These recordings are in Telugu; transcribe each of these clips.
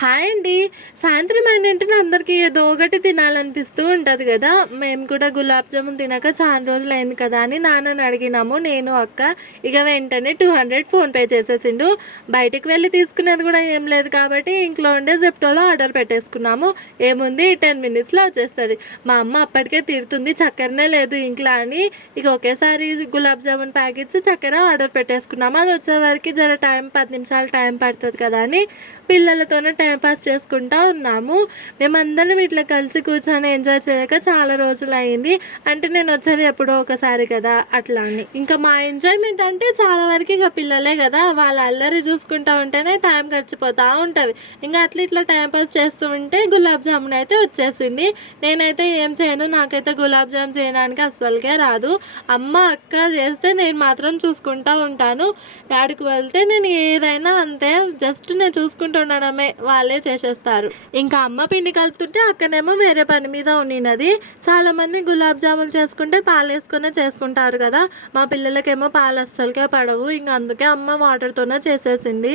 హాయ్ అండి. సాయంత్రం అయినంటేనే అందరికీ ఏదో ఒకటి తినాలనిపిస్తూ ఉంటది గదా! మేము కూడా గులాబ్ జామున్ తినక చాలా రోజులయింది కదా అని నాన్నని అడిగినాము నేను, అక్క. ఇక వెంటనే 200 ఫోన్‌పే చేసేసిండు. బయటికి వెళ్లి తీసుకునేది కూడా ఏం లేదు కాబట్టి ఇంట్లో ఉండే జెప్టోలో ఆర్డర్ పెట్టేసుకున్నాము. ఏముంది 10 మినిట్స్‌లో వచ్చేస్తది. మా అమ్మ అప్పటికే తిడుతుంది చక్కెరనే లేదు ఇంట్లో అని. ఇక ఒకేసారి గులాబ్ జామున్ ప్యాకెట్స్, చక్కెర ఆర్డర్ పెట్టేసుకున్నాము. అది వచ్చేవరకి జర 10 నిమిషాలు టైం పడతది కదా అని పిల్లలతోనే టైం పాస్ చేసుకుంటా ఉన్నాము. మేమందరం ఇట్లా కలిసి కూర్చొని ఎంజాయ్ చేయక చాలా రోజులయింది. అంటే నేను వచ్చేది ఎప్పుడో ఒకసారి కదా అట్లా అని. ఇంకా మా ఎంజాయ్మెంట్ అంటే చాలా వరకు ఇక పిల్లలే కదా, వాళ్ళ అల్లరి చూసుకుంటా ఉంటేనే టైం గడిచిపోతూ ఉంటుంది. ఇంకా అట్లా ఇట్లా టైం పాస్ చేస్తూ ఉంటే గులాబ్ జామున్ అయితే వచ్చేసింది. నేనైతే ఏం చేయను, నాకైతే గులాబ్ జామ్ చేయడానికి అస్సలుకే రాదు. అమ్మ అక్క చేస్తే నేను మాత్రం చూసుకుంటా ఉంటాను. యాడికి వెళ్తే నేను ఏదైనా అంతే, జస్ట్ నేను చూసుకుంటూ ఉండడమే, వాళ్ళే చేసేస్తారు. ఇంకా అమ్మ పిండి కలుపుతుంటే అక్కనేమో వేరే పని మీద ఉండినది. చాలామంది గులాబ్ జాములు చేసుకుంటే పాలు వేసుకునే చేసుకుంటారు కదా, మా పిల్లలకేమో పాలు అస్సలుకే పడవు. ఇంకా అందుకే అమ్మ వాటర్తోనే చేసేసింది.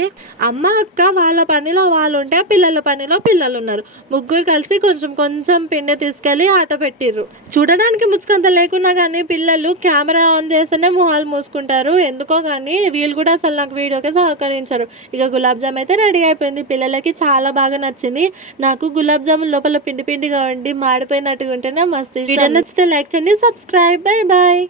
అమ్మ అక్క వాళ్ళ పనిలో వాళ్ళు ఉంటే పిల్లల పనిలో పిల్లలు ఉన్నారు. ముగ్గురు కలిసి కొంచెం కొంచెం పిండి తీసుకెళ్ళి ఆట పెట్టిర్రు. చూడడానికి ముచ్చుకంత లేకున్నా కానీ పిల్లలు కెమెరా ఆన్ చేస్తేనే మొహాలు మూసుకుంటారు. ఎందుకో కానీ వీళ్ళు కూడా అసలు నాకు వీడియోకి సహకరించరు. ఇక గులాబ్ జామ్ అయితే రెడీ అయిపోయింది. పిల్లలకి చాలా బాగా నచ్చింది. నాకు గులాబ్ జామున్ లోపల పిండి పిండిగా ఉండి మాడిపోయినట్టుగా ఉంటేనే మస్తు ఇష్టం. వీడియో నచ్చితే లైక్ చేయండి, సబ్స్క్రైబ్. Bye bye.